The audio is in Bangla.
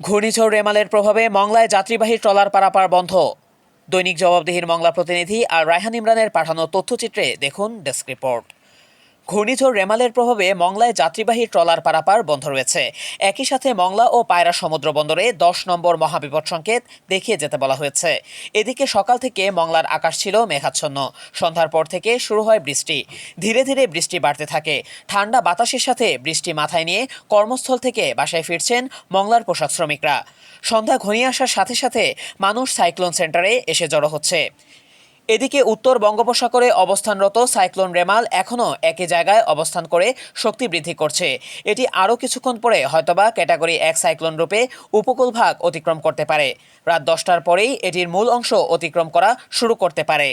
ঘূর্ণিঝড় রেমালের প্রভাবে মংলায় যাত্রীবাহী ট্রলার পারাপার বন্ধ। দৈনিক জবাবদিহির মংলা প্রতিনিধি আর রায়হান ইমরানের পাঠানো তথ্যচিত্রে দেখুন ডেস্ক রিপোর্ট। ঘূর্ণিঝড় রেমালের প্রভাবে মংলায় যাত্রীবাহী ট্রলার পারাপার বন্ধ রয়েছে। একই সাথে মংলা ও পায়রা সমুদ্র বন্দরে 10 নম্বর মহাবিপদ সংকেত দেখিয়ে যেতে বলা হয়েছে। এদিকে সকাল থেকে মংলার আকাশ ছিল মেঘাচ্ছন্ন। সন্ধ্যার পর থেকে শুরু হয় বৃষ্টি। ধীরে ধীরে বৃষ্টি বাড়তে থাকে। ঠান্ডা বাতাসের সাথে বৃষ্টি মাথায় নিয়ে কর্মস্থল থেকে বাসায় ফিরছেন মংলার পোশাক শ্রমিকরা। সন্ধ্যা ঘনিয়ে আসার সাথে সাথে মানুষ সাইক্লোন সেন্টারে এসে জড়ো হচ্ছে। এদিকে উত্তর বঙ্গোপসাগরে অবস্থানরত সাইক্লোন রেমাল এখনও একই জায়গায় অবস্থান করে শক্তি বৃদ্ধি করছে। এটি আরও কিছুক্ষণ পরে হয়তোবা ক্যাটাগরি 1 সাইক্লোন রূপে উপকূলভাগ অতিক্রম করতে পারে। রাত 10টার পরেই এটির মূল অংশ অতিক্রম করা শুরু করতে পারে।